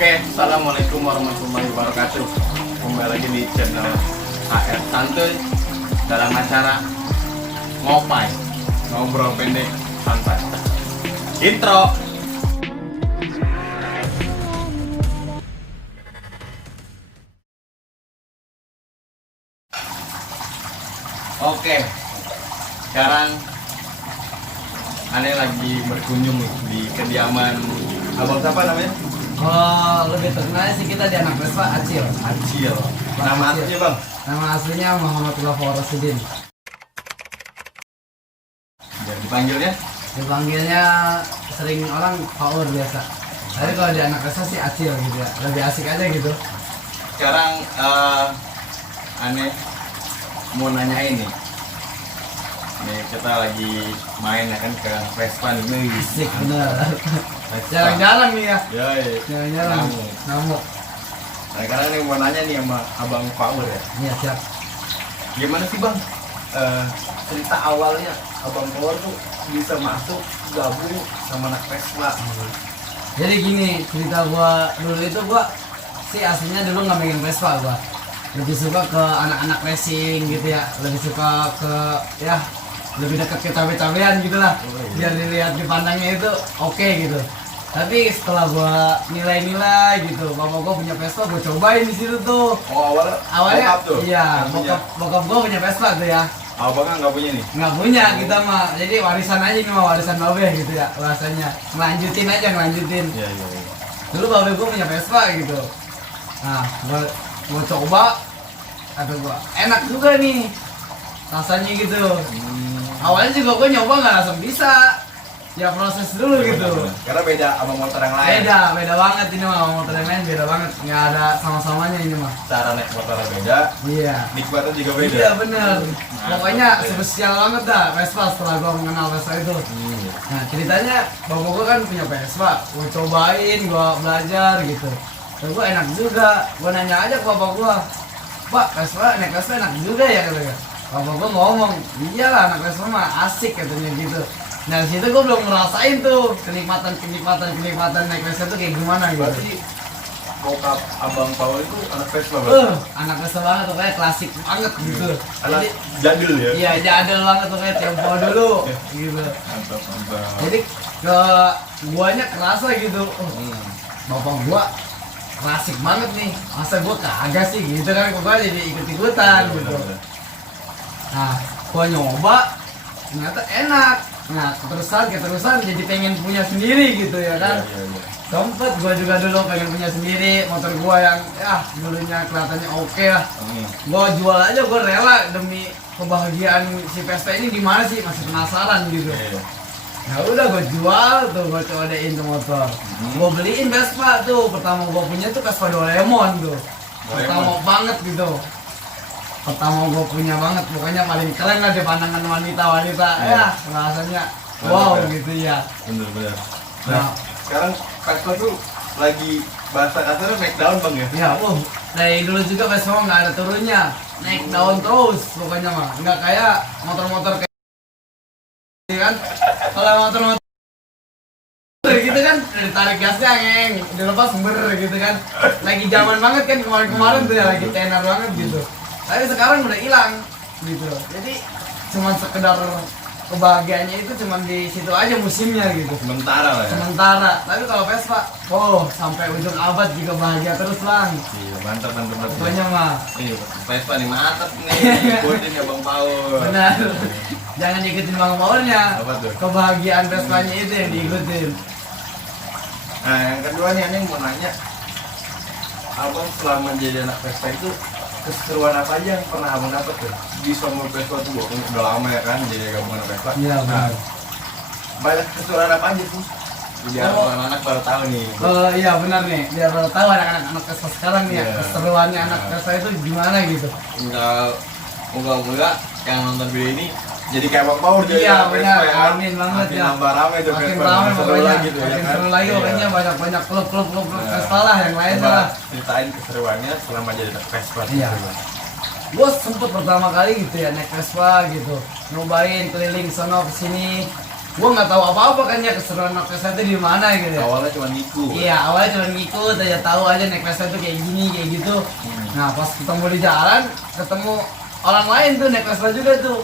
Oke, assalamualaikum warahmatullahi wabarakatuh. Kembali lagi di channel HR Santuy dalam acara ngopai, ngobrol pendek santai. Intro. Oke, sekarang Ane lagi berkunjung nih di kediaman abang siapa namanya? Oh, lebih terkenal sih kita di anak Vespa Acil. Acil. Nama aslinya bang? Nama aslinya Muhammadullah Fawarasidin. Biar dipanggilnya? Dipanggilnya sering orang Faur biasa. Tapi kalau di anak Vespa sih Acil gitu ya. Lebih asik aja gitu. Sekarang Ane mau nanya ini. Nih kita lagi main ya kan ke Vespa nih. Asik bener. Vespa. Jarang-jarang nih ya. Ya, Jarang-jarang. Ngamuk. Nah, sekarang nih mau nanya nih sama abang Power ya. Iya siap. Gimana sih bang? Cerita awalnya abang Power tuh bisa masuk gabung sama anak Vespa. Jadi gini, cerita gua dulu itu gua sih aslinya dulu nggak main Vespa gua. Lebih suka ke anak-anak racing gitu ya. Lebih suka ke ya lebih dekat ke cabe-cabean gitu lah. Biar dilihat dipandangnya itu oke gitu. Tapi setelah gua nilai-nilai gitu, bapak gua punya Vespa, gua cobain di situ tuh. Oh Awalnya bokap tuh? iya, Yang punya. bokap gua punya Vespa tuh ya. Abangnya nggak punya nih? Nggak punya kita mah, jadi warisan aja nih mah, warisan babe gitu ya bahasanya. Ngelanjutin aja, ngelanjutin. Iya. Dulu babe gua punya Vespa gitu. Nah, gua coba, kata gua enak juga nih rasanya gitu. Awalnya juga gue nyoba nggak langsung bisa, ya proses dulu gitu. Karena beda sama motor yang lain. Beda banget ini mah, sama motor yang lain beda banget, nggak ada sama-samanya ini mah. Cara naik motornya beda, Iya. nikmatnya juga beda. Iya bener. Pokoknya Mantap, ya. spesial banget dah Vespa setelah gue mengenal Vespa itu. Nah ceritanya bapak gue kan punya Vespa, gue cobain, gue belajar gitu. Dan gue enak juga, gue nanya aja ke bapak gue, Pak Vespa naik Vespa enak juga ya katanya. Bapak gue ngomong, iyalah anak Vespa mah asik katanya gitu. Nah disitu gue belum ngerasain tuh kenikmatan naik Vespa tuh kayak gimana gitu. Berarti bokap abang Paul itu anak Vespa berarti? Anak Vespa banget tuh kayak klasik banget gitu. Anak jadul ya? Iya jadul banget tuh kayak tempo dulu gitu. Mantap. Jadi ke guanya kerasa gitu. Bapak gua klasik banget nih. Masa gua kagak sih gitu kan, gua jadi ikut-ikutan gitu. Nah, gua nyoba ternyata enak. Nah, keterusan jadi pengen punya sendiri gitu ya kan. Iya. Sempet gua juga dulu pengen punya sendiri motor gua yang ya dulunya kelihatannya oke lah. Gua jual aja, gua rela demi kebahagiaan si Vespa ini gimana sih, masih penasaran gitu. Iya. Nah udah gua jual tuh, gua codein tuh motor. Gua beliin Vespa tuh, pertama gua punya tuh Vespa Doraemon tuh. Pertama banget gitu. Pertama gue punya banget, pokoknya paling keren lah di pandangan wanita-wanita. Ya rasanya wow gitu ya. Bener. Nah, Sekarang Vespa tuh lagi bahasa kasarnya naik daun bang ya? ya dari dulu juga Vespa nggak ada turunnya, naik daun terus pokoknya mah. Nggak kayak motor-motor kayak kan. Kalau motor-motor gitu kan ditarik gasnya ngeng, dilepas gitu kan. Lagi zaman banget kan kemarin tuh ya, lagi tenar banget gitu. Tapi sekarang udah hilang gitu. Jadi cuman sekedar kebahagiaannya itu cuman di situ aja musimnya gitu. Sementara lah ya? Sementara. Tapi kalau Vespa, sampai ujung abad juga bahagia terus lang. Iya, mantap. Pokoknya mah. Iya, Vespa nih mantap nih. Ikutin ya bang Paul. Benar. Jangan ikutin bang Powernya. Apa tuh? Kebahagiaan Vespanya itu yang diikutin. Nah yang kedua nih, Aneh mau nanya, abang selama jadi anak Vespa itu keseruan apa aja yang pernah abang dapat tuh di Somor Vespa tuh? Udah lama ya kan jadi gabungan Vespa. Iya benar. Banyak keseruan apa aja tuh? Biar anak-anak baru tahu nih. Iya benar nih. Biar baru tahu anak Vespa sekarang nih ya, Iya. keseruannya anak Vespa itu gimana gitu. Moga-moga yang nonton video ini jadi kayak Bang Paul jadi Iya anak benar, Vespa ya kan? amin banget Makin ya. nambah rame tuh Makin Vespa, ramai seru pokoknya, lagi tuh ya makin kan? seru lagi Iya. pokoknya, banyak klub Iya. Vespa lah yang lainnya Coba lah. ceritain keseruannya selama jadi anak Vespa. Iya. Gue sempet pertama kali gitu ya naik Vespa gitu, nyobain keliling sono kesini Gua nggak tahu apa-apa kan ya keseruan naik Vespa itu di mana gitu ya. Awalnya cuma niku. Iya, awalnya cuma ngikut aja, tahu aja naik Vespa itu kayak gini, kayak gitu. Nah, pas ketemu di jalan, ketemu orang lain tuh naik Vespa juga tuh.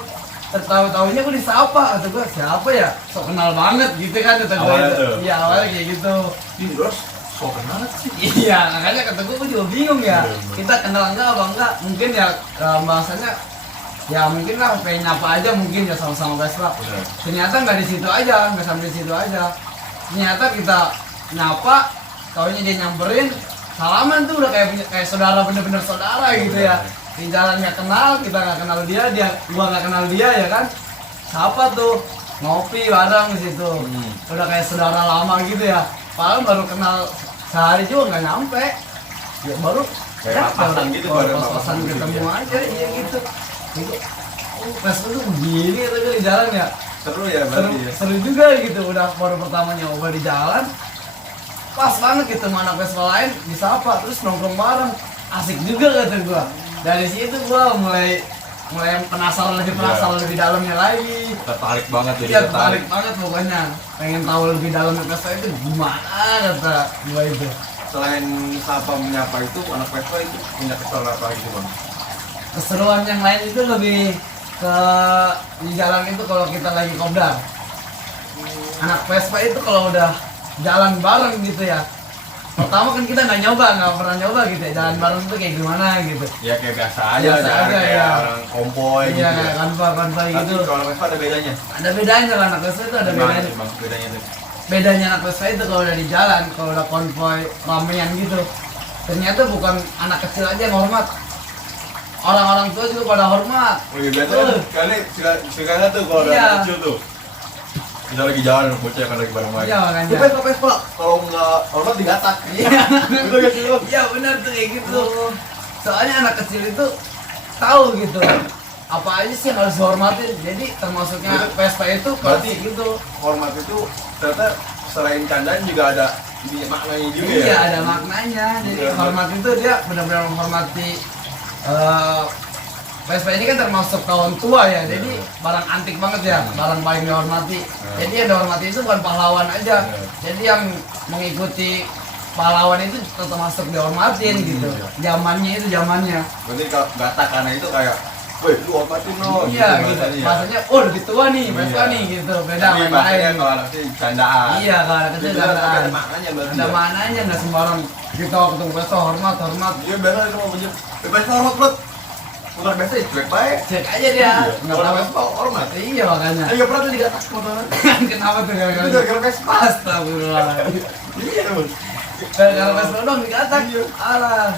Tertahu-tahunya gue disapa, kata gue, siapa ya? Sok kenal banget gitu kan, kata gue. Awalnya tuh? Iya, awalnya kayak gitu. Ih, terus so kenal sih. Iya, makanya kata gue juga bingung ya. Bener, bener. Kita kenal enggak apa enggak? Mungkin ya bahasanya ya mungkin lah pengen nyapa aja mungkin ya sama-sama Vespa. Bener. Ternyata nggak di situ aja, nggak sampai di situ aja. Ternyata kita nyapa, taunya dia nyamperin, salaman tuh udah kayak saudara, bener-bener saudara gitu ya. Di jalan nggak kenal, kita nggak kenal dia gua nggak kenal dia ya kan. Siapa tuh ngopi bareng di situ. Udah kayak saudara lama gitu ya. Padahal baru kenal sehari juga nggak nyampe. Ya baru Kayak papasan gitu, baru pas-pasan papasan gitu ketemu ya. aja, iya gitu. Gitu. Oh, Vespa tuh begini tapi di jalan ya. Seru ya Seru, berarti ya. seru juga gitu, udah baru pertama nyoba di jalan. Pas banget gitu mana Vespa lain disapa terus nongkrong bareng. Asik juga kata gua. Dari situ gua mulai penasaran lebih dalamnya lagi. Tertarik banget jadi Iya, tertarik banget pokoknya. Pengen tahu lebih dalamnya Vespa itu gimana kata gua itu. Selain sapa menyapa itu, anak Vespa itu punya keseruan apa gitu bang? Keseruan yang lain itu lebih ke di jalan itu kalau kita lagi kopdar. Anak Vespa itu kalau udah jalan bareng gitu ya. Pertama kan kita nggak pernah nyoba gitu ya. Jalan bareng itu kayak gimana gitu. Ya kayak biasa aja, Biasa jangan aja, kayak ya. orang kompoi gitu Iya, ya. kantor Tapi gitu. kalau Vespa ada bedanya. Ada bedanya lah anak Vespa itu ada Gimana bedanya. sih, bang bedanya tuh? Bedanya anak Vespa itu kalau udah di jalan, kalau udah konvoy ramean gitu. Ternyata bukan anak kecil aja yang hormat. Orang-orang tua juga pada hormat. Lebih biasa kan, kali suka tuh kalau Iya. ada kecil tuh. Kita lagi jalan, bocah kan lagi bareng lagi. Iya, makanya. Itu Vespa, kalau nggak hormat digatak. Iya. Betul gak sih lo? Iya benar tuh kayak gitu. Soalnya anak kecil itu tahu gitu apa aja sih yang harus dihormatin. Jadi termasuknya Vespa itu Berarti pasti gitu. hormat itu ternyata selain candaan juga ada maknanya juga ya. Iya ada maknanya. Jadi Iya. hormat itu dia benar-benar menghormati. Vespa ini kan termasuk tahun tua ya, jadi barang antik banget ya, barang paling dihormati. Jadi yang dihormati itu bukan pahlawan aja, jadi yang mengikuti pahlawan itu tetap masuk dihormatin gitu. Zamannya itu zamannya. Berarti kalau gatak karena itu kayak, woi lu hormatin lo. Iya gitu. bahasanya ya. Maksudnya oh lebih tua nih, Vespa Iya. nih gitu. Beda Tapi sama yang bahasanya lain. kalau anak sih candaan. Iya, kalau anak kecil Itu kan candaan. ada maknanya berarti. Ada ya? maknanya nggak sembarang kita ketemu Vespa hormat. Iya biasa itu mau punya. Vespa hormat bro. Motor biasa ya cuek baik. Cek aja dia. Nggak Kalau tahu. Vespa hormat. Iya makanya. Ayo pernah tuh digatak motornya. Kenapa tuh gara-gara Itu gara-gara Vespa. Astagfirullah. Iya bos. Gara-gara Vespa dong dikatak. Iya. Alah.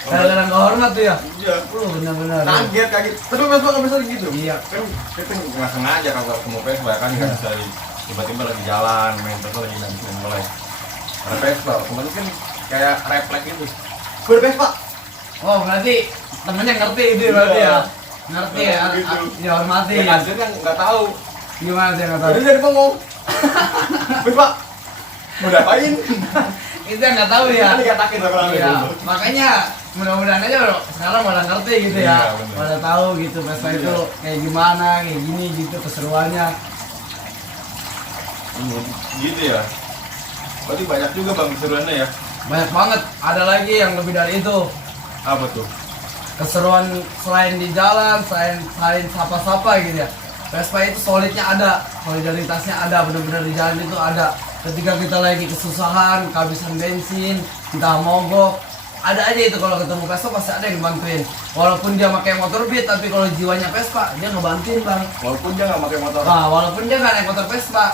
Gara-gara nggak hormat tuh ya. Iya. Benar-benar. Kaget. Tapi Vespa nggak bisa gitu. Iya. Kan kita nggak sengaja kalau ketemu Vespa kan nggak bisa tiba-tiba lagi jalan main Vespa lagi main mulai. Ada Vespa, kemarin kan kayak refleks gitu. Gue ada Vespa. Oh berarti temennya ngerti itu berarti ya. Ngerti ya. Gitu. Dihormati. Ya kan kan nggak tahu. Gimana sih nggak tahu? Jadi dia ngomong. Vespa. Mau diapain? Itu yang nggak tahu ya. Kan dikatakin sama orang Iya, itu. makanya mudah-mudahan aja sekarang pada ngerti gitu ya, Iya, bener. pada tahu gitu Vespa Iya. itu kayak gimana, kayak gini gitu keseruannya. Gitu ya. Berarti banyak juga bang keseruannya ya. Banyak banget, ada lagi yang lebih dari itu. Apa tuh? Keseruan selain di jalan, selain sapa-sapa gitu ya. Vespa itu solidnya ada, solidaritasnya ada, benar-benar di jalan itu ada. Ketika kita lagi kesusahan, kehabisan bensin, entah mogok, ada aja itu kalau ketemu Vespa pasti ada yang bantuin. Walaupun dia pakai motor Beat, tapi kalau jiwanya Vespa, dia ngebantuin bang. Walaupun dia nggak pakai motor. Nah, walaupun dia nggak naik motor Vespa,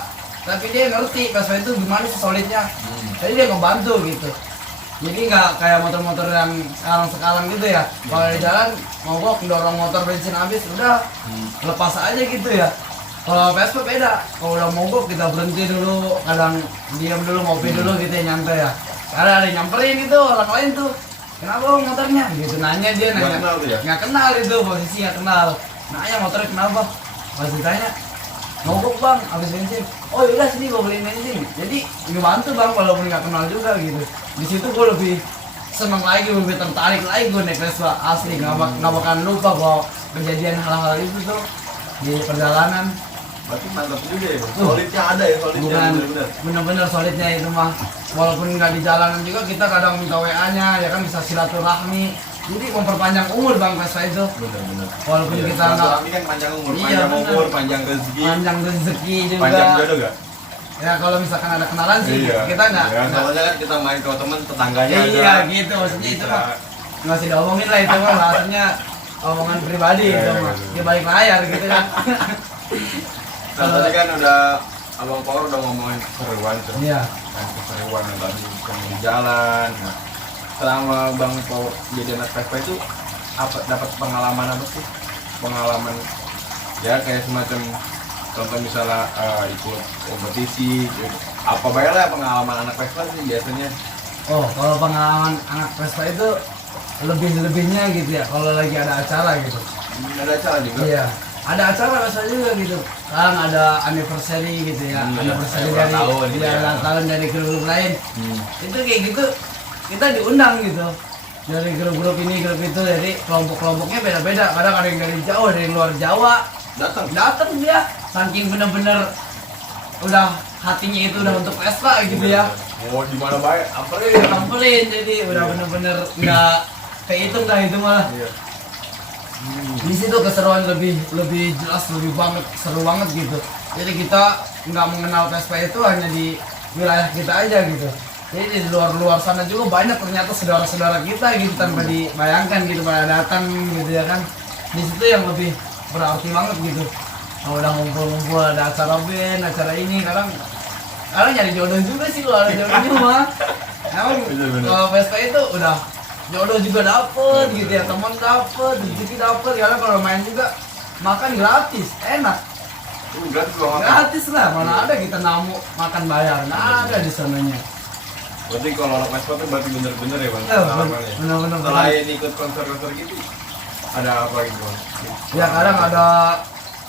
tapi dia ngerti Vespa itu gimana sih solidnya. Jadi dia ngebantu gitu. Jadi nggak kayak motor-motor yang sekarang gitu ya. Kalau di jalan mogok dorong motor bensin habis, udah lepas aja gitu ya. Kalau Vespa beda. Kalau udah mogok kita berhenti dulu, kadang diam dulu, ngopi dulu gitu ya, nyantai ya. Karena ada yang nyamperin gitu orang lain tuh. Kenapa Bang, motornya? Gitu nanya dia Nggak nanya. kenal tuh ya? Nggak kenal itu posisi nggak kenal. Nanya motornya kenapa? Pas ditanya mogok bang, habis bensin. Oh yaudah sini gue beliin bensin. Jadi ngebantu bang walaupun nggak kenal juga gitu. Di situ gue lebih seneng lagi, lebih tertarik lagi gue naik Vespa asli. Nggak bakalan lupa kalau kejadian hal-hal itu tuh di perjalanan. Berarti mantap juga ya, Bang. Solidnya ada ya, solidnya Bukan bener-bener. bener-bener solidnya itu mah. Walaupun nggak di jalanan juga kita kadang minta WA-nya, ya kan bisa silaturahmi. Jadi memperpanjang umur Bang Vespa itu. Bener-bener. Walaupun Iya, kita nggak silaturahmi kan panjang umur, Iya, panjang bener. umur, panjang rezeki, panjang rezeki juga. panjang jodoh gak? Ya kalau misalkan ada kenalan sih kita nggak. Ya, soalnya kan kita main ke temen tetangganya ada. Iya gitu maksudnya itu mah nggak usah diomongin lah itu mah bahasanya omongan pribadi Iya, itu iya, mah iya. di balik layar gitu kan. Nah, tadi kan udah Abang Power udah ngomongin keseruan tuh. Iya. Kan keseruan yang tadi yang di jalan. Nah, selama Bang Power jadi anak Vespa itu apa dapat pengalaman apa sih? Pengalaman ya kayak semacam contoh misalnya ikut kompetisi gitu. Apa baiklah pengalaman anak Vespa sih biasanya. Oh kalau pengalaman anak Vespa itu lebih-lebihnya gitu ya kalau lagi ada acara gitu. Ada acara juga. Iya. Ada acara Vespa juga gitu. Sekarang ada anniversary gitu ya. Iya, Anniversary ulang dari tahun gitu ya. ulang tahun dari grup lain. Hmm. Itu kayak gitu kita diundang gitu dari grup-grup ini grup itu, jadi kelompok-kelompoknya beda-beda, kadang ada yang dari jauh, dari luar Jawa datang dia, saking bener-bener udah hatinya itu udah untuk Vespa gitu ya, Mau di mana baik, apa samperin, jadi udah bener-bener nggak kehitung dah itu malah. Iya. Di situ keseruan lebih jelas, lebih banget, seru banget gitu. Jadi kita nggak mengenal Vespa itu hanya di wilayah kita aja gitu. Jadi di luar sana juga banyak ternyata saudara-saudara kita gitu tanpa dibayangkan gitu pada datang gitu ya kan. Di situ yang lebih berarti banget gitu. Kalau udah ngumpul-ngumpul ada acara band, acara ini kadang nyari jodoh juga sih kalau ada jodohnya mah. Emang Bener-bener. kalau Vespa itu udah jodoh juga dapet gitu ya, teman dapet, rezeki dapet. Karena kalau main juga makan gratis, enak. Gratis banget. Gratis lah, mana ada kita namu makan bayar, nggak ada di sananya. Berarti kalau anak Vespa tuh berarti bener-bener ya Bang Ya, pengalamannya. bener-bener. Selain ikut konser-konser gitu, ada apa gitu Bang? Ya kadang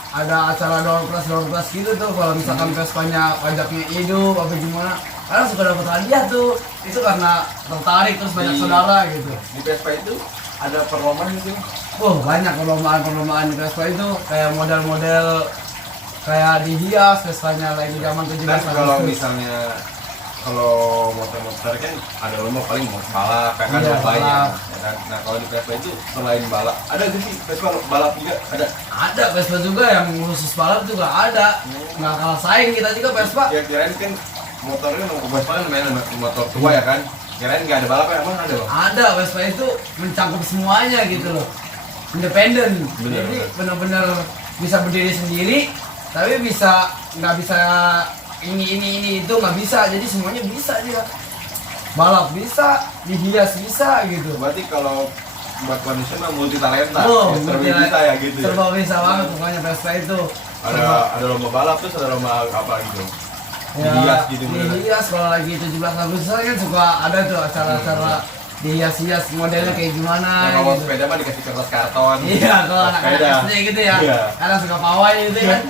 ada acara door prize gitu tuh, kalau misalkan Vespanya pajaknya hidup apa gimana, kadang suka dapat hadiah tuh. Itu karena tertarik terus banyak Di- saudara gitu. Di Vespa itu ada perlombaan gitu. Oh banyak perlombaan di Vespa itu, kayak model-model kayak dihias Vespanya lagi zaman 17 Dan kalau Agustus. misalnya kalau motor-motor kan ada lomba paling mau balap, kayak kan Iya, lombanya. balap. Ya kan? Nah kalau di Vespa itu selain balap, ada gak sih Vespa balap juga? Ada. Ada Vespa juga yang khusus balap juga ada, nggak kalah saing kita juga Vespa. Ya kirain kan motornya Vespa kan main motor tua ya kan? Kirain nggak ada balapnya, emang ada Bang? Ada Vespa itu mencakup semuanya gitu loh, independen. Bener, Jadi bener. benar-benar bisa berdiri sendiri, tapi nggak bisa ini itu nggak bisa. Jadi semuanya bisa dia. Balap bisa, dihias bisa gitu. Berarti kalau buat kondisi mah multi talenta, Oh, serba multi- bisa ya gitu ya. Serba bisa banget pokoknya Vespa itu. Ada lomba balap terus ada lomba apa gitu. Ya, Dihias gitu bener. dihias kalau lagi 17 Agustus kan suka ada tuh acara-acara dihias-hias modelnya kayak gimana Nah, kalau gitu. sepeda mah dikasih kertas karton. Iya, kalau anak-anak Sepeda. SD gitu ya. Iya. Kadang suka pawai gitu kan.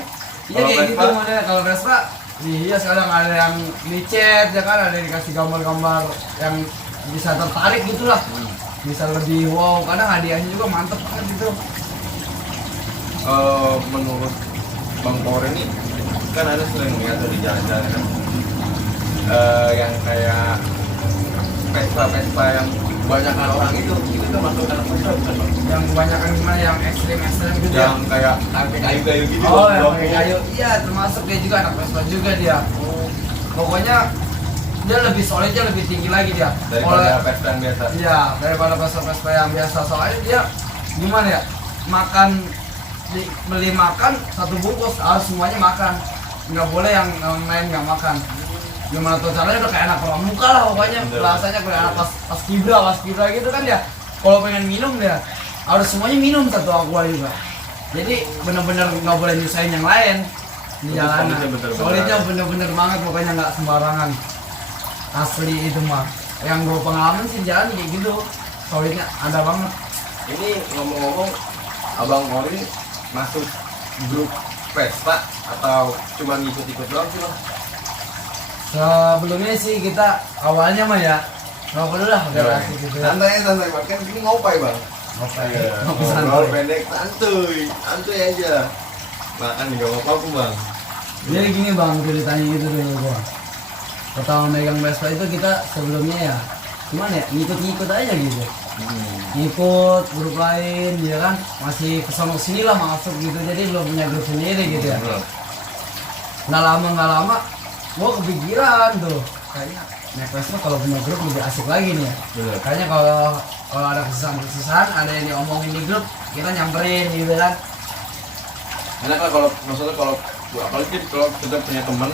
Iya Kalau kayak gitu Vespa? modelnya. Kalau Vespa dihias kadang ada yang dicet ya kan, ada yang dikasih gambar-gambar yang bisa tertarik gitulah. Bisa lebih wow, kadang hadiahnya juga mantep banget gitu. Menurut Bang Power ini kan ada sering lihat dari jalan-jalan kan yang kayak Vespa yang kebanyakan orang itu kan masuk anak Vespa bukan Bang? Yang kebanyakan gimana yang ekstrim gitu ya. Yang kayak pakai kayu-kayu gitu. Oh, Bang. yang pakai kayu. Iya, termasuk dia juga anak Vespa juga dia. Pokoknya dia lebih solidnya lebih tinggi lagi dia. Daripada Vespa yang biasa. Iya, daripada Vespa yang biasa. Soalnya dia gimana ya? Beli makan satu bungkus harus semuanya makan. Nggak boleh yang lain nggak makan. Gimana tuh caranya udah kayak anak pramuka lah pokoknya. Bener. Rasanya kayak anak pas kibra gitu kan dia. Kalau pengen minum dia harus semuanya minum satu aqua juga. Jadi bener-bener nggak boleh nyusahin yang lain di Betul, jalanan. solidnya bener-bener. Solidnya bener-bener banget pokoknya nggak sembarangan. Asli itu mah. Yang gue pengalaman sih jalan kayak gitu. Solidnya ada banget. Ini ngomong-ngomong, Abang Power ini masuk grup Vespa atau cuma ngikut-ikut doang sih Bang? Sebelumnya sih kita awalnya mah ya nggak perlu lah udah asik gitu ya. Santai Bang, kan ini ngopai Bang. Ngopi Ngobrol santai. pendek santuy aja. Makan juga nggak apa-apa Bang. Jadi gini bang, ceritanya gitu dulu gua. Pertama megang Vespa itu kita sebelumnya ya, gimana ya, ngikut-ngikut aja gitu. Ngikut grup lain, ya kan, masih kesana sini lah masuk gitu, jadi belum punya grup sendiri gitu ya. Nggak lama, gua kepikiran tuh, kayaknya naik Vespa kalau punya grup lebih asik lagi nih ya. Kayaknya kalau ada kesusahan, ada yang diomongin di grup, kita nyamperin gitu kan. Enak lah kalau maksudnya kalau apalagi kalau kita punya teman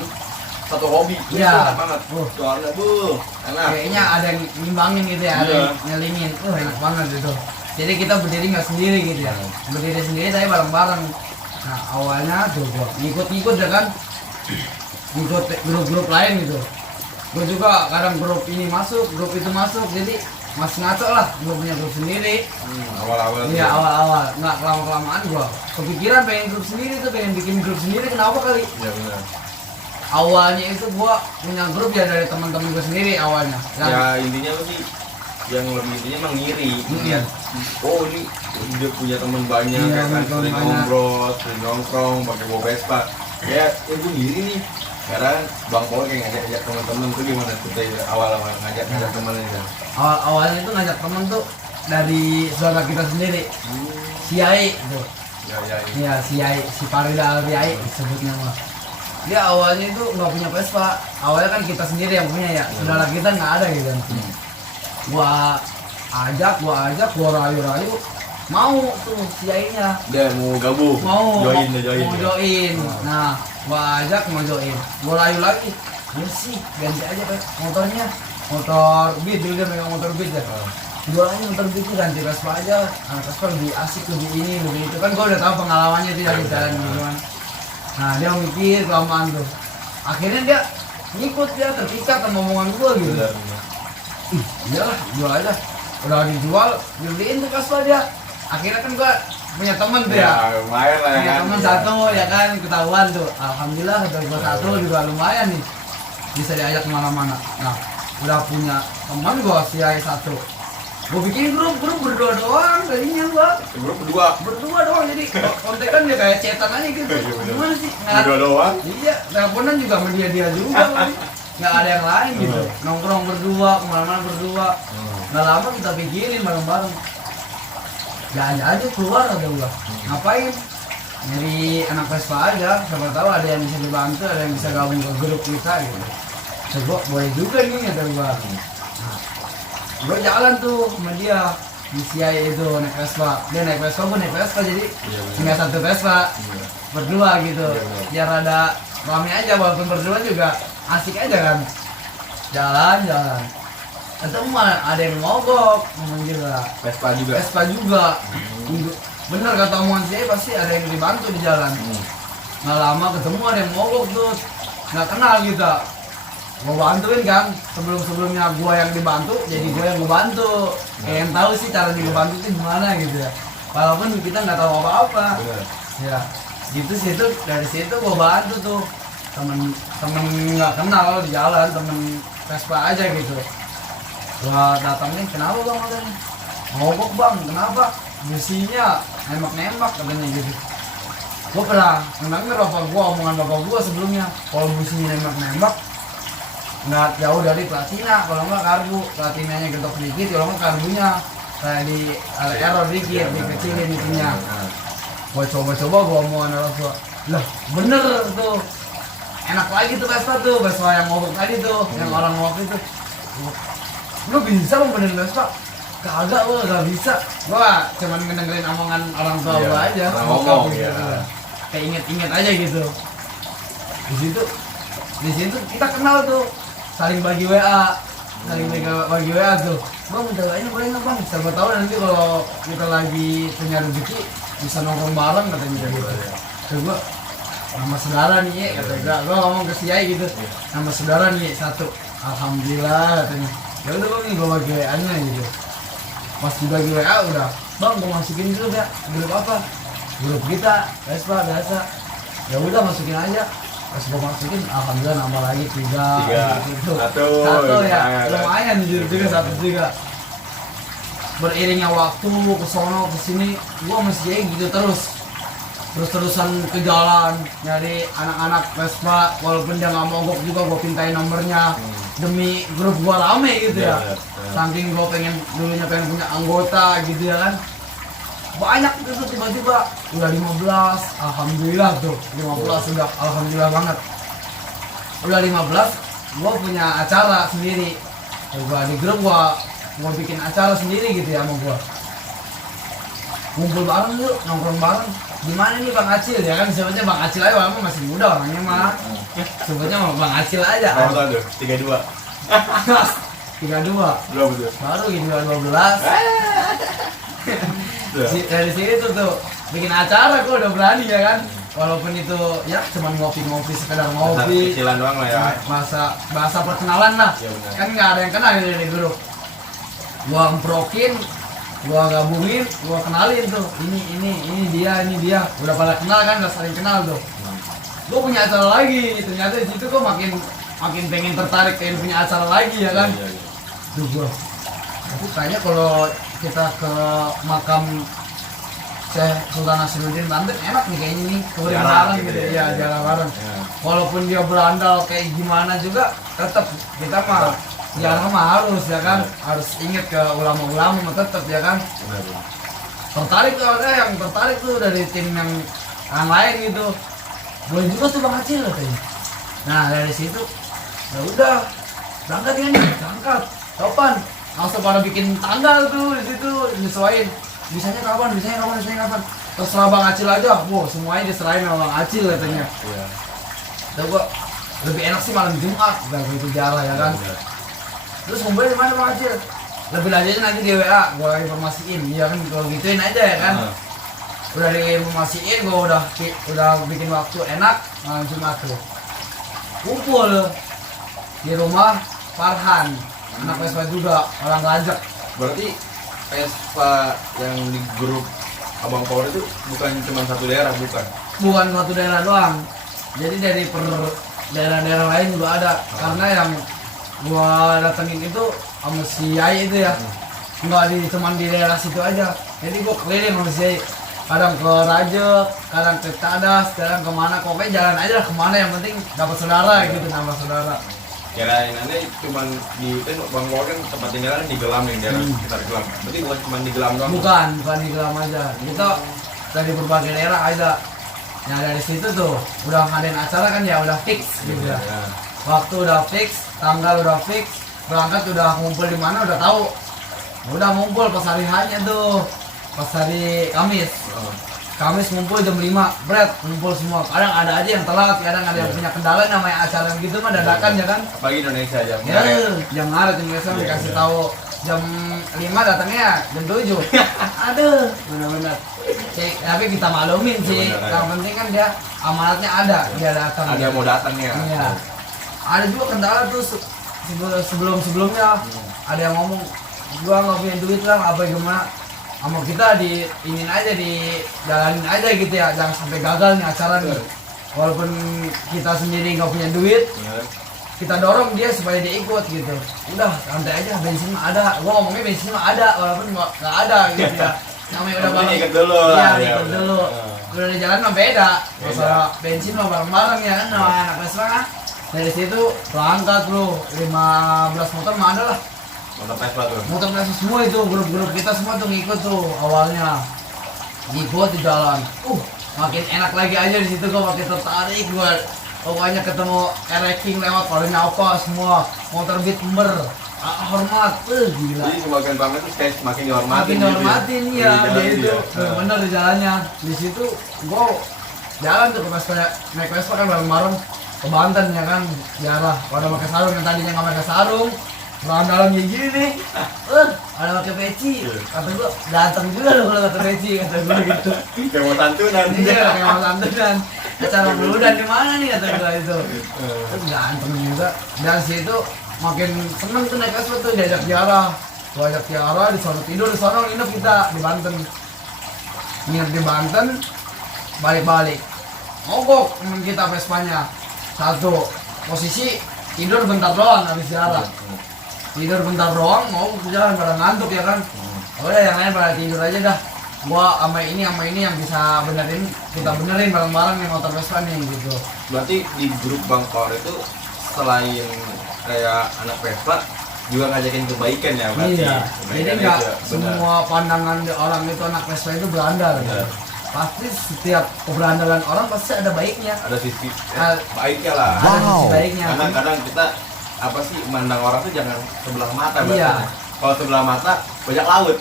satu hobi itu Iya. enak banget. Soalnya enak. Kayaknya ada yang ngimbangin gitu ya, ada Iya. yang nyelingin, enak banget itu. Jadi kita berdiri nggak sendiri gitu ya, berdiri sendiri tapi bareng-bareng. Nah awalnya tuh gua ngikut-ngikut ya kan, ngikut grup-grup lain gitu. Gua juga kadang grup ini masuk, grup itu masuk, jadi masih ngaco lah, gua punya grup sendiri. Awal-awal. Iya awal-awal, nggak lama-kelamaan gua kepikiran pengen grup sendiri tuh, pengen bikin grup sendiri, kenapa kali? Iya benar. Awalnya itu gua punya grup ya dari teman-teman gua sendiri awalnya. Ya intinya sih yang lebih intinya emang ngiri. Lihat, oh ini dia punya teman banyak, Iya, ya kan teman sering banyak. ngobrol, sering nongkrong, pakai bawa Vespa. Ya, gue ngiri nih. Sekarang Bang Paul kayak ngajak-ngajak teman-teman tuh gimana tuh dari awal-awal ngajak-ngajak teman ini kan? Awalnya itu ngajak temen tuh dari saudara kita sendiri, si Yai tuh. Ya, Iya si Yai, si Farida Al-Yai sebutnya mah. Dia awalnya itu nggak punya Vespa. Awalnya kan kita sendiri yang punya ya, saudara kita nggak ada gitu kan. Gua ajak, gua rayu-rayu, mau tuh si Yai-nya. Dia mau gabung, Mau join. mau join. Nah gua ajak mau join, gua rayu lagi, ya sih ganti aja Pak motornya, motor Beat dulu, dia megang motor Beat ya. Jualannya motor Beat itu ganti Vespa aja, Vespa lebih asik, lebih ini lebih itu kan. Gua udah tahu pengalamannya tuh dari jalan gitu kan. Nah dia mikir kelamaan tuh, akhirnya dia ngikut, dia terpikat sama omongan gua gitu. Iyalah jual aja, udah dijual dibeliin tuh Vespa dia. Akhirnya kan gua punya temen tuh ya, lumayan lah ya punya kan. temen satu ya kan, ketahuan tuh. Alhamdulillah kata gua satu juga lumayan nih, bisa diajak kemana-mana. Nah udah punya teman gua si Yai satu, gua bikin grup berdua doang tadinya gua. Grup Berdua doang, jadi kontekan dia kayak cetan aja gitu. Gimana sih? berdua doang. Iya, teleponan juga sama dia juga kali. Nggak ada yang lain gitu. Nongkrong berdua, kemana-mana berdua. Nggak lama kita pikirin bareng-bareng. Jangan aja keluar ada gua. Ngapain? Nyari anak Vespa aja, siapa tahu ada yang bisa dibantu, ada yang bisa gabung ke grup kita gitu. Coba boleh juga nih kata gua. Nah, gua jalan tuh sama dia di Siai itu naik Vespa. Dia naik Vespa, gua naik Vespa, jadi tinggal satu Vespa berdua gitu. Biar ada rame aja, walaupun berdua juga asik aja kan. Jalan. Ketemu ada yang mogok, ngomong juga. Vespa juga. Vespa juga. Bener kata omongan saya, pasti ada yang dibantu di jalan. Nggak lama ketemu ada yang mogok tuh, nggak kenal kita. Gua bantuin kan, sebelumnya gua yang dibantu, jadi gua yang ngebantu. Kayak yang tahu sih cara dibantu itu gimana gitu ya. Walaupun kita nggak tahu apa-apa. Ya, gitu sih itu, dari situ gua bantu tuh temen nggak kenal di jalan, temen Vespa aja gitu. Gua datang nih, kenapa bang katanya? Mogok bang, kenapa? Businya nembak katanya gitu. Gua pernah denger bapak gua, omongan bapak gua sebelumnya, kalau businya nembak nggak jauh dari platina, kalau nggak karbu, platinanya getok dikit, kalau nggak karbunya kayak di error dikit, dikecilin itunya. Gua coba gua omongan orang tua, lah bener tuh, enak lagi tuh Vespa yang mogok tadi tuh, yang orang mogok itu. Lu bisa membenerin Vespa? Kagak, gua gak bisa. Gua cuman ngedengerin omongan orang tua gua aja. Ngomong gitu. ya. Kayak inget aja gitu. Di situ kita kenal tuh, saling bagi WA, bagi WA tuh. Bang, minta WA-nya boleh nggak bang? Siapa tahu nanti kalau kita lagi punya rezeki bisa nongkrong bareng katanya gitu. Terus gua, nama saudara nih, kata gua ngomong ke si Yai gitu. Nama saudara nih satu. Alhamdulillah katanya. Ya udah bang, nih gua bagi WA-nya gitu. Pas dibagi WA udah, bang gua masukin dulu ya, grup apa? Grup kita, Vespa biasa. Ya udah masukin aja. Pas gua masukin, alhamdulillah nambah lagi 3 gitu. Satu ya, lumayan juga satu juga. Beriringnya waktu kesono kesini, gua masih gitu terus. terus-terusan ke jalan nyari anak-anak Vespa, walaupun dia nggak mogok juga gue pintain nomornya demi grup gue rame gitu ya. Saking gue dulunya pengen punya anggota gitu ya kan, banyak gitu tiba-tiba udah 15, alhamdulillah tuh 15 udah alhamdulillah banget. Udah 15 gue punya acara sendiri, gue di grup gue bikin acara sendiri gitu ya sama gue, ngumpul bareng yuk, nongkrong bareng. Gimana nih Bang Acil ya kan, sebutnya Bang Acil aja, walaupun masih muda orangnya mah. Sebutnya mah Bang Acil aja. Berapa tahun tuh? 32. 32. Berapa tuh? Baru ini 12. Dari situ tuh bikin acara kok udah berani ya kan. Walaupun itu ya cuma ngopi-ngopi, sekedar ngopi. Kecilan doang lah ya. Bahasa perkenalan lah. Ya, benar. Kan nggak ada yang kenal dari grup. Gua emprokin, gua gabungin, gua kenalin tuh. Ini dia. Udah pada kenal kan, udah saling kenal tuh. Gua punya acara lagi. Ternyata di situ gua makin pengen tertarik pengen punya acara lagi ya kan. Iya. Duh gua. Tapi kayaknya kalau kita ke makam Syekh Sultan Nasruddin Banten enak nih kayaknya nih, kebetulan bareng gitu ya, jalan bareng. Ya. Walaupun dia berandal kayak gimana juga, tetap kita mah jalan mah harus ya kan, harus inget ke ulama-ulama mah tetap ya kan. Benar. Tertarik tuh ada yang tertarik tuh dari tim yang lain gitu. Boleh juga tuh Bang Acil katanya. Nah dari situ ya udah berangkat ya nih, berangkat. Kapan? Langsung pada bikin tanggal tuh di situ nyesuaiin. Bisanya kapan? Terserah Bang Acil aja. Wow, semuanya diserahin sama Bang Acil katanya. Iya. Dan gua lebih enak sih malam Jumat, gak begitu jarang ya kan. Benar. Terus ngumpulnya di mana Bang Acil? Lebih lanjutnya nanti di WA, gua informasiin. Iya kan, kalau gituin aja ya kan. Udah diinformasiin, gua udah bikin waktu enak malam Jumat tuh. Kumpul di rumah Farhan, anak Vespa juga, orang Rajak. Berarti Vespa yang di grup Abang Power itu bukan cuma satu daerah, bukan? Bukan satu daerah doang, jadi dari daerah-daerah lain juga ada. Karena yang gua datengin itu sama si Yai itu ya, nggak cuman di daerah situ aja. Jadi gua keliling sama si Yai, kadang ke Raja, kadang ke Cadas, kadang kemana, pokoknya jalan aja lah kemana, yang penting dapat saudara gitu, nambah saudara. Kirain aneh cuman di kan Bang Power kan tempat tinggalnya di Gelam yang daerah sekitar Gelam. Berarti bukan cuma di Gelam doang. Bukan di Gelam aja, kita dari berbagai daerah ada. Nah dari situ tuh udah ngadain acara kan ya, udah fix gitu ya. Waktu udah fix, tanggal udah fix, berangkat udah ngumpul di mana udah tahu. Udah ngumpul pas hari hanya tuh, pas hari Kamis. Kamis ngumpul jam 5, Brad, ngumpul semua. Kadang ada aja yang telat, kadang ada yang punya kendala, namanya acara gitu mah dadakan ya kan. Apalagi Indonesia jam. Ya, jam ngaret Indonesia dikasih tahu jam 5 datangnya jam 7. Aduh, benar-benar. Tapi kita maklumin sih. Benar, Yang penting kan dia amanatnya ada, dia datang. Ada yang mau datang ya. Iya. Ada juga kendala tuh sebelumnya ada yang ngomong gua nggak punya duit lah, apa gimana. Sama kita diinin aja, dijalanin aja gitu ya, jangan sampai gagal nih acara nih. Walaupun kita sendiri nggak punya duit, kita dorong dia supaya dia ikut gitu. Udah santai aja, bensin mah ada. Gua ngomongnya bensin mah ada, walaupun nggak ada gitu ya. Namanya udah bareng. Ikut dulu Iya, lah. ikut dulu. Udah di jalan mah beda. Masalah bensin mah bareng-bareng ya kan, sama anak Vespa kan. Dari situ berangkat bro, 15 motor mah ada lah. Motor Vespa tuh. Motor Vespa semua itu, grup-grup kita semua tuh ngikut tuh awalnya. Ngikut di jalan. Makin enak lagi aja di situ, gua makin tertarik gua. Pokoknya ketemu King lewat, palingnya apa semua, motor Bitmer, hormat, gila. Jadi semakin pamer tuh kayak semakin dihormatin. Makin dihormatin gitu ya, Di jalan dia itu bener di jalannya. Di situ gua jalan tuh ke Vespa, naik Vespa kan bareng-bareng ke Banten ya kan, diarah pada pakai sarung, yang tadinya nggak pakai sarung. Dalam kayak gini nih, ada pakai peci, kata gua datang juga loh kalau pakai peci, kata gua gitu. Kayak mau santunan. Iya, kayak mau santunan. Acara dan di mana nih kata gua itu. Terus ganteng juga. Dan situ makin seneng tuh naik Vespa tuh, diajak Tiara. Gua ajak Tiara, di sono tidur, di sono nginep kita di Banten. Nginep di Banten, balik-balik. Mogok temen kita Vespanya. Satu, posisi tidur bentar doang habis Tiara. Tidur bentar doang, mau jalan pada ngantuk ya kan. Udah yang lain pada tidur aja dah. gua sama ini yang bisa benerin, kita benerin bareng-bareng nih motor Vespa nih gitu. Berarti di grup Bang Power itu selain kayak anak Vespa juga ngajakin kebaikan ya berarti. Iya. Kebaikan Jadi nggak juga, benar. semua pandangan orang itu anak Vespa itu berandal. Benar. Pasti setiap keberandalan orang pasti ada baiknya. Ada sisi Ah. baiknya lah. Ada sisi baiknya. Kadang-kadang kita apa sih mandang orang tuh jangan sebelah mata Iya. bahasanya. Kalau sebelah mata banyak laut.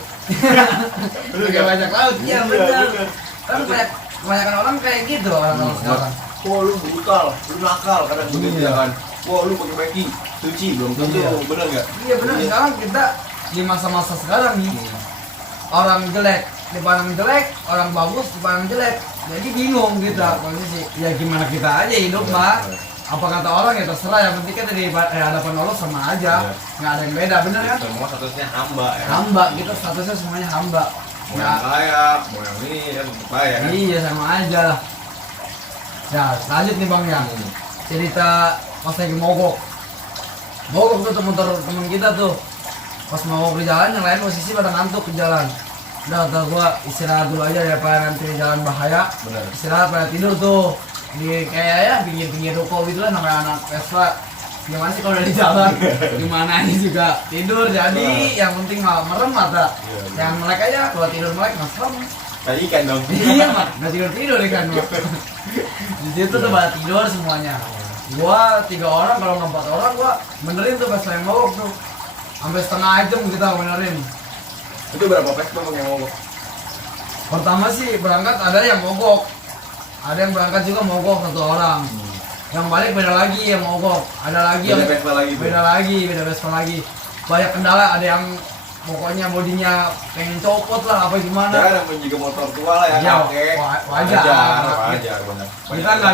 Kayak banyak laut, iya Iya, benar. benar. Kan kebanyakan orang kayak gitu orang-orang sekarang. Wah lu brutal, lu nakal kadang begitu Iya. ya kan. Wah lu pakai beki, suci belum tentu, Iya. bener nggak? Iya benar. Sekarang kita di masa-masa sekarang nih, orang jelek dipandang jelek, orang bagus dipandang jelek. Jadi bingung kita posisi. Ya gimana kita aja hidup, Mbak. Apa kata orang ya terserah, yang penting kan di hadapan Allah sama aja. Iya. Nggak ada yang beda, bener kan? Semua statusnya hamba ya. Hamba, kita statusnya semuanya hamba. Mau yang kaya, mau yang ini kan tetap kaya kan. Iya sama aja lah. Ya lanjut nih bang ya. Cerita pas lagi mogok. Mogok tuh temen kita tuh. Pas mau ke jalan yang lain posisi pada ngantuk ke jalan. Udah kata gua istirahat dulu aja daripada nanti di jalan bahaya. Benar. Istirahat pada tidur tuh di kayak ya pinggir-pinggir ruko gitu lah, namanya anak Vespa. Gimana sih kalau udah di jalan? Gimana aja juga tidur jadi yang penting malah merem mata. Iya, benar. Yang melek aja kalau tidur melek mas serem. Kayak ikan dong. Iya mak, nggak tidur kan mak. Di situ tuh pada tidur semuanya. Gua 3 orang kalau nggak 4 orang gua benerin tuh pas yang mogok tuh. Sampai setengah jam kita benerin. Itu berapa Vespa bang yang mogok? Pertama sih berangkat ada yang mogok, ada yang berangkat juga mogok 1 orang. Yang balik beda lagi yang mogok, ada lagi Beda yang Vespa lagi tuh? beda Vespa lagi. Banyak kendala, ada yang pokoknya bodinya pengen copot lah apa gimana. Ya namanya juga motor tua lah ya, Iya, kakek. wajar. Wajar benar. Kita nggak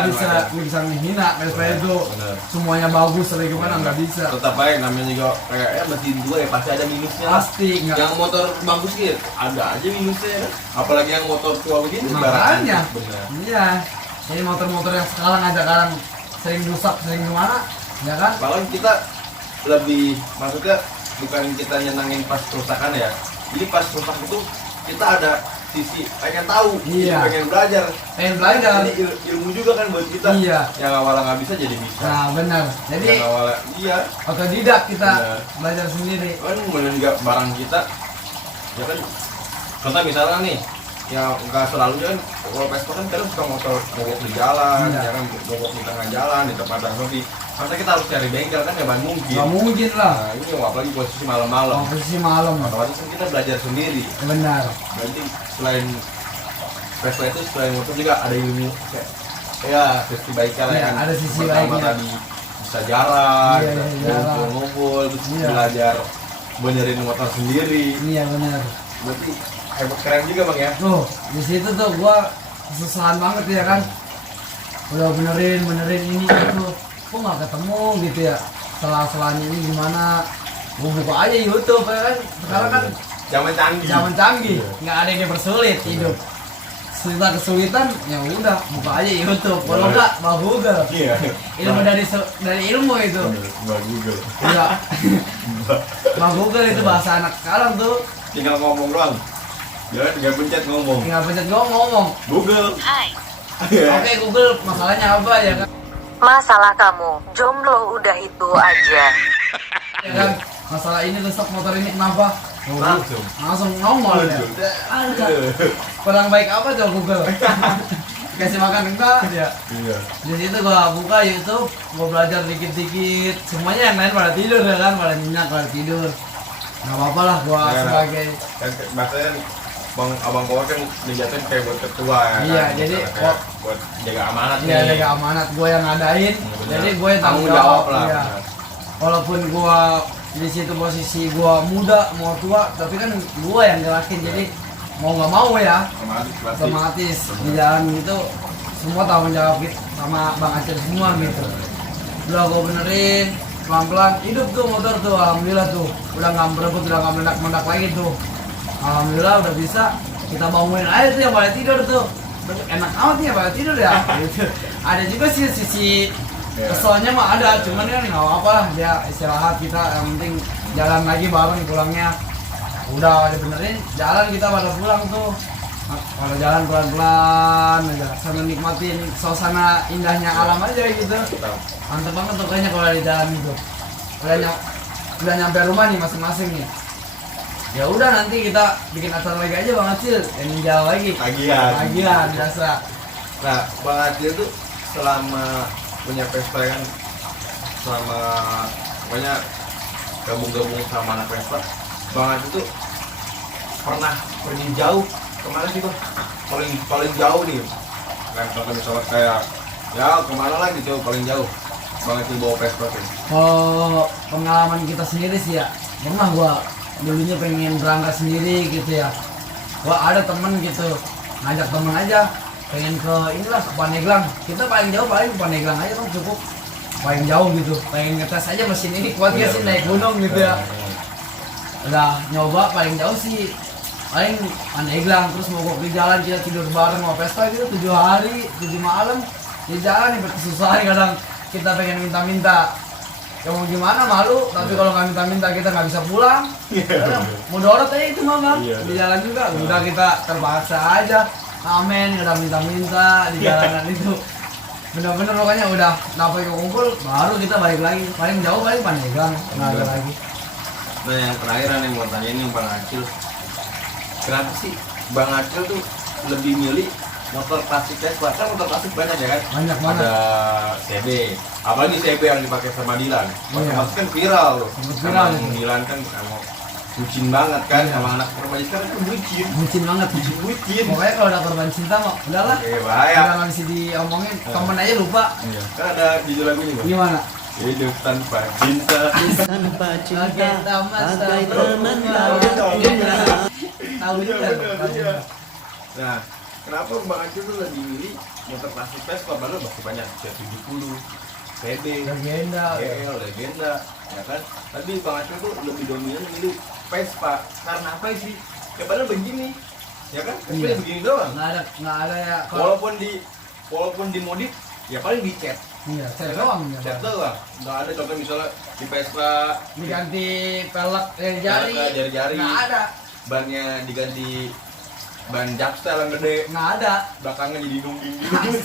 bisa menghina Vespa itu. Benar. Semuanya bagus atau gimana nggak bisa. Tetap baik namanya juga kayak mesin tua ya pasti ada minusnya lah. Pasti nggak. Yang motor bagus gitu ada aja minusnya ya. Apalagi yang motor tua begini Makanya. benar. Iya. Jadi motor-motor yang sekarang sering rusak, sering gimana, ya kan? Malah kita lebih maksudnya bukan kita nyenangin pas kerusakan ya. Jadi pas rusak itu kita ada sisi pengen tahu, Iya. pengen belajar. Pengen belajar. Jadi ilmu juga kan buat kita. Iya. Yang awalnya nggak bisa jadi bisa. Nah benar. Jadi Yang awalnya iya. otodidak kita Iya. belajar sendiri. Kan bener juga barang kita ya kan contoh misalnya nih ya nggak selalu kan kalau Vespa kan kadang suka motor mogok di jalan Iya. ya kan mogok di tengah jalan di tempat roti masa kita harus cari bengkel kan ya ban mungkin Gak mungkin lah. nah ini apalagi posisi malam-malam Posisi malam. otomatis kan kita belajar sendiri Benar. berarti selain Vespa itu selain motor juga ada ilmu kayak ya sisi baiknya lah Iya, kan ada sisi pertama baiknya. tadi bisa jalan Iya, iya, jalan. ngumpul-ngumpul terus Iya. belajar benerin motor sendiri Iya benar. berarti hebat keren juga bang ya. Tuh di situ tuh gua kesusahan banget ya kan. Udah benerin ini itu. Kok nggak ketemu gitu ya. Selah-selahnya ini gimana? Gua buka aja YouTube ya kan. Sekarang kan Zaman canggih. zaman canggih, Iya. nggak ada yang dipersulit hidup. Kesulitan ya udah buka aja YouTube. Kalau Iya. enggak mau Google. Iya. Ilmu dari ilmu itu. Mbak Google. Iya. Mau Google itu bahasa anak sekarang tuh. Tinggal ngomong doang. Jangan tinggal pencet ngomong. Tinggal pencet gua ngomong. Google. Hai, Oke Google, masalahnya apa ya kan? masalah kamu jomblo udah itu aja. Ya kan? Masalah ini rusak motor ini kenapa? Langsung. Langsung nongol ya. Langsung. Ada. Kurang baik apa tuh Google? Kasih makan enggak ya. Iya. Di situ gua buka YouTube, gua belajar dikit-dikit. Semuanya yang lain pada tidur ya kan, pada nyenyak, pada tidur. Nggak apa-apa lah gua Ya, sebagai Kan bahasanya abang Power kan dijatuhin kayak buat ketua ya. Iya, kan? jadi, Misalnya kayak buat jaga amanat ya jaga amanat gua yang ngadain. Bener. Jadi gua yang tanggung Tanggung jawab jawab lah, iya. bener. Walaupun gua di situ posisi gua muda mau tua, tapi kan gua yang gerakin. Jadi mau nggak mau ya Otomatis pasti. otomatis di jalan gitu semua tanggung jawab gitu sama Bang Aceh semua gitu. Udah gua benerin pelan-pelan hidup tuh motor tuh, alhamdulillah tuh udah nggak berebut, udah nggak meledak lagi tuh, alhamdulillah udah bisa kita bangunin aja tuh yang pada tidur tuh. Enak amat nih yang pada tidur ya gitu. Ada juga sih sisi keselnya mah ada, cuman kan nggak apa-apa lah, dia istirahat, kita yang penting jalan lagi bareng pulangnya. Udah dibenerin jalan kita pada pulang tuh Kalau jalan pelan-pelan aja sambil nikmatin suasana indahnya alam aja gitu. Mantep banget tuh kayaknya kalau di jalan gitu. Udah nyampe rumah nih masing-masing nih. Ya udah nanti kita bikin acara lagi aja Bang Acil, yang jauh lagi. Tagihan biasa. Nah, Bang Acil tuh selama punya Vespa kan, selama pokoknya gabung sama anak Vespa, Bang Acil tuh pernah pergi jauh kemana sih Bang? Paling jauh nih. Kan contoh misalnya kayak ya kemana lah gitu paling jauh. Bang Acil bawa Vespa tuh. Kalau pengalaman kita sendiri sih ya, pernah gua dulunya pengen berangkat sendiri gitu ya. Gua ada temen gitu, ngajak temen aja, pengen ke inilah ke Pandeglang. Kita paling jauh paling ke Pandeglang aja kan cukup. Paling jauh gitu, pengen ngetes aja mesin ini kuat gak sih naik gunung gitu ya. Udah nyoba paling jauh sih paling Pandeglang, terus mogok di jalan kita tidur bareng sama Vespa gitu 7 hari 7 malam di jalan nih kesusahan kadang kita pengen minta-minta ya mau gimana malu tapi kalau nggak minta-minta kita nggak bisa pulang. Mudorot aja itu mah Bang. Di jalan juga udah kita terpaksa aja amen udah minta-minta di jalanan itu bener-bener pokoknya udah dapat kumpul baru kita balik lagi paling jauh paling Pandeglang nggak ada lagi. Nah yang terakhir yang mau tanya ini Bang Acil, kenapa sih Bang Acil tuh lebih milih motor klasik Vespa? Kan motor klasik banyak ya kan? Banyak banget. Ada CB, apalagi CB yang dipakai sama Dilan. Mas kan viral loh. Viral Sama itu. Dilan kan bucin banget kan sama anak remaja sekarang kan Bucin banget. bucin. Pokoknya kalau udah korban cinta mah udahlah. Bahaya. Udah nggak bisa diomongin, temen aja lupa. Kan ada judul lagunya Bang. Gimana? Hidup tanpa cinta. Tanpa cinta Kita masa bagai teman tahu juga. Iya. Nah, kenapa Bang Acil tuh lebih milih motor klasik Vespa? Padahal masih banyak C70, CB, Legenda. GL, Legenda, ya kan? Tapi Bang Acil tuh lebih dominan milih Vespa. Karena apa sih? Ya padahal begini, ya kan? Vespa Iya. begini doang. Nggak ada ya. Kalau Walaupun dimodif, ya paling dicat. iya, saya doang ya. Cat Bang. doang. Nggak ada contoh misalnya di Vespa Diganti pelek jari. jari-jari. Nggak ada. Bannya diganti ban jaksel yang gede, Nggak ada. belakangnya jadi nungging gitu.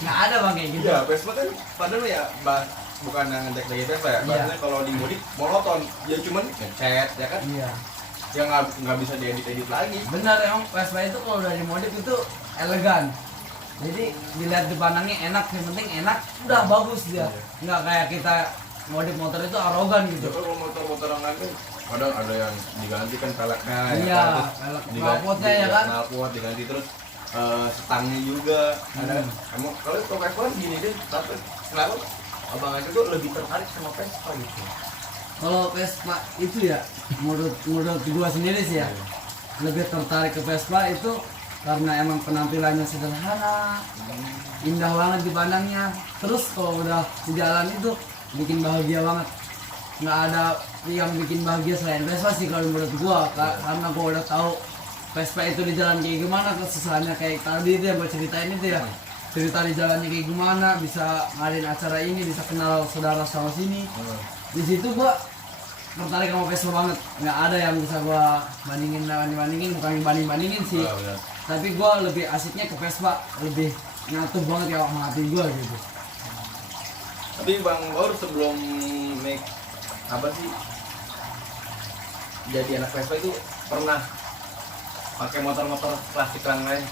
Nggak ada Bang kayak gitu. Iya, Vespa kan padahal ya bukan yang ngetek lagi Vespa ya. Iya. Bahasanya kalau dimodif monoton, ya cuman ngecat ya kan. Iya. Ya nggak bisa diedit lagi. Benar emang Vespa itu kalau udah dimodif itu elegan. Jadi dilihat dipandangnya enak, yang penting enak, udah bagus dia. Nggak kayak kita modif motor itu arogan gitu. Jadi kalau motor-motor yang lain kan kadang ada yang diganti kan peleknya, Iya, kan, pelek terus knalpotnya ya kan. knalpot diganti terus stangnya juga. Ada kan? Emang kalau Vespa gini deh, tapi kenapa abang aja tuh lebih tertarik sama Vespa gitu? Kalau Vespa itu ya, menurut gua sendiri sih ya, lebih tertarik ke Vespa itu karena emang penampilannya sederhana, indah banget dipandangnya. Terus kalau udah di jalan itu bikin bahagia banget. Nggak ada yang bikin bahagia selain Vespa sih kalau menurut gua, karena gua udah tahu Vespa itu di jalan kayak gimana, kesusahannya kayak tadi itu yang gua ceritain itu ya. Cerita di jalannya kayak gimana, bisa ngadain acara ini, bisa kenal saudara sama sini. Di situ gua tertarik sama Vespa banget. Nggak ada yang bisa gua bandingin, bukan bandingin sih. Tapi gua lebih asiknya ke Vespa, lebih nyatu banget ya sama hati gua gitu. Tapi Bang Baur sebelum make apa sih jadi anak Vespa itu pernah pakai motor-motor klasik yang lain?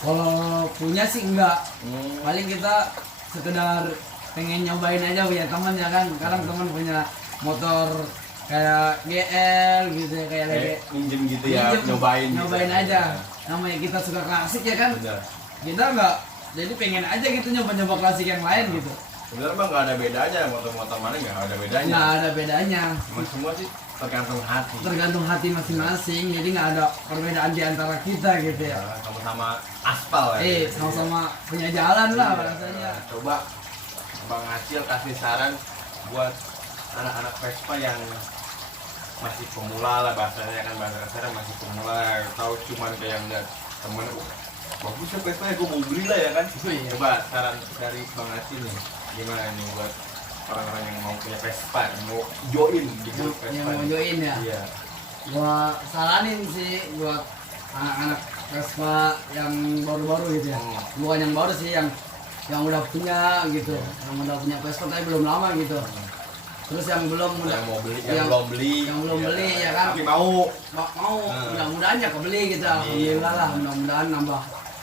Kalau punya sih enggak. Hmm. Paling kita sekedar pengen nyobain aja punya teman ya kan. Sekarang teman punya motor kayak GL gitu ya, kayak lagi Minjem gitu ya, nyobain gitu. aja. Namanya kita suka klasik ya kan. Bener. Kita enggak, jadi pengen aja gitu nyoba klasik yang lain gitu. Sebenarnya Bang nggak ada bedanya, motor-motor mana nggak ada bedanya. Nggak ada bedanya. Cuma semua sih tergantung hati. Tergantung hati masing-masing, jadi nggak ada perbedaan di antara kita gitu ya. Sama-sama aspal ya. Sama-sama punya jalan lah Iya. rasanya. Coba Bang Acil kasih saran buat anak-anak Vespa yang masih pemula lah bahasanya kan, bahasa kasarnya masih pemula, tahu cuman kayak ngeliat temen bagus ya Vespa ya, gue mau beli lah ya kan. Iya. Coba saran dari Bang Acil nih gimana nih buat orang-orang yang mau punya Vespa, yang mau join di grup Vespa Yang mau nih. join ya. Iya. Gua saranin sih buat anak-anak Vespa yang baru-baru gitu ya. Bukan yang baru sih, yang udah punya gitu, yang udah punya Vespa tapi belum lama gitu. Terus yang belum yang mau beli, yang belum beli, ya kan, tapi mau. mudah-mudahan ya kebeli gitu. Alhamdulillah lah, mudah-mudahan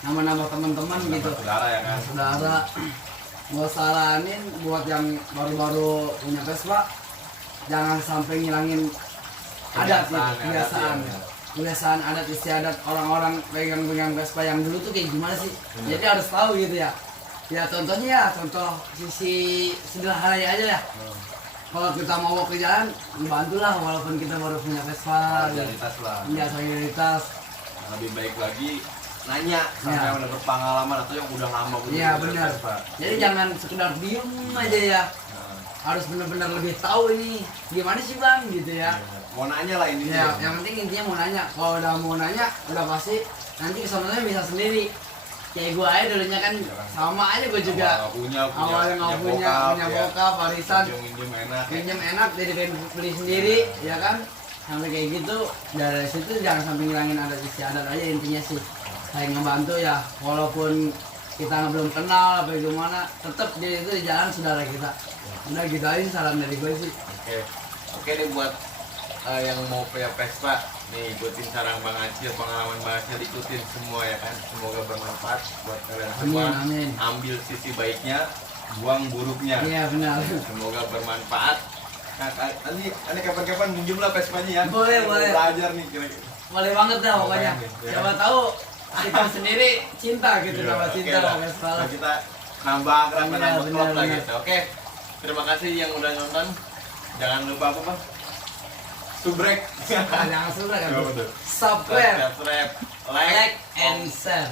nambah teman-teman gitu. Saudara ya kan. Saudara, gua saranin buat yang baru-baru punya Vespa, jangan sampai ngilangin adat gitu, kebiasaan adat istiadat orang-orang pegang Vespa yang dulu tuh kayak gimana sih. Jadi harus tahu gitu ya. Ya contohnya ya, contoh sisi sederhananya aja ya. Kalau kita mau ke jalan, bantulah walaupun kita baru punya Vespa. Solidaritas lah. Iya, solidaritas. Lebih baik lagi nanya sampai yang udah berpengalaman atau yang udah lama punya Iya benar. Vespa. Jadi jangan sekedar diem aja ya. Harus benar-benar lebih tahu ini gimana sih bang gitu ya. Mau nanya lah ini. Ya, yang penting intinya mau nanya. Kalau udah mau nanya, udah pasti nanti kesononya bisa sendiri. Kayak gue aja dulunya kan sama aja gue juga. Awalnya nggak punya bokap, warisan. Pinjam enak, jadi pengen beli sendiri, ya kan? Sampai kayak gitu. Dari situ jangan sampai ngilangin adat istiadat aja intinya sih. Saling ngebantu ya, walaupun kita belum kenal apa gimana, tetap dia itu di jalan saudara kita. Udah gitu aja saran dari gue sih. Oke nih buat yang mau punya Vespa nih, ikutin saran Bang Acil, pengalaman Bang Acil, ikutin semua ya kan. Semoga bermanfaat buat kalian semua. Amin. Ambil sisi baiknya, buang buruknya. Iya benar. Semoga bermanfaat. Nah, ini kapan-kapan minjem lah Vespanya ya. Boleh. Belajar nih kira-kira. Boleh banget dah pokoknya. Siapa tahu kita sendiri cinta gitu, sama cinta sama Vespa. Nah, kita nambah akrab, Iya, nambah klub lah benar. gitu. Oke. Terima kasih yang udah nonton. Jangan lupa apa Bang? Subrek. Jangan suka kan. Apa tuh? Subscribe, like, and share.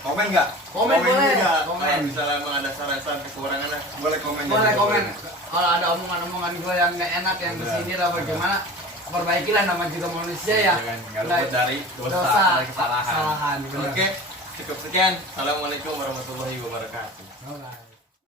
Komen nggak? Komen boleh. juga. Komen. Kalau misalnya emang ada saran-saran kekurangannya, boleh komen. Boleh juga, komen. Kalau ada omongan-omongan gue yang nggak enak, yang kesindir apa gimana, perbaikilah, nama juga manusia ya. Nggak luput dari dosa, dari kesalahan. Kesalahan, benar. Oke, cukup sekian. Assalamualaikum warahmatullahi wabarakatuh. Alright.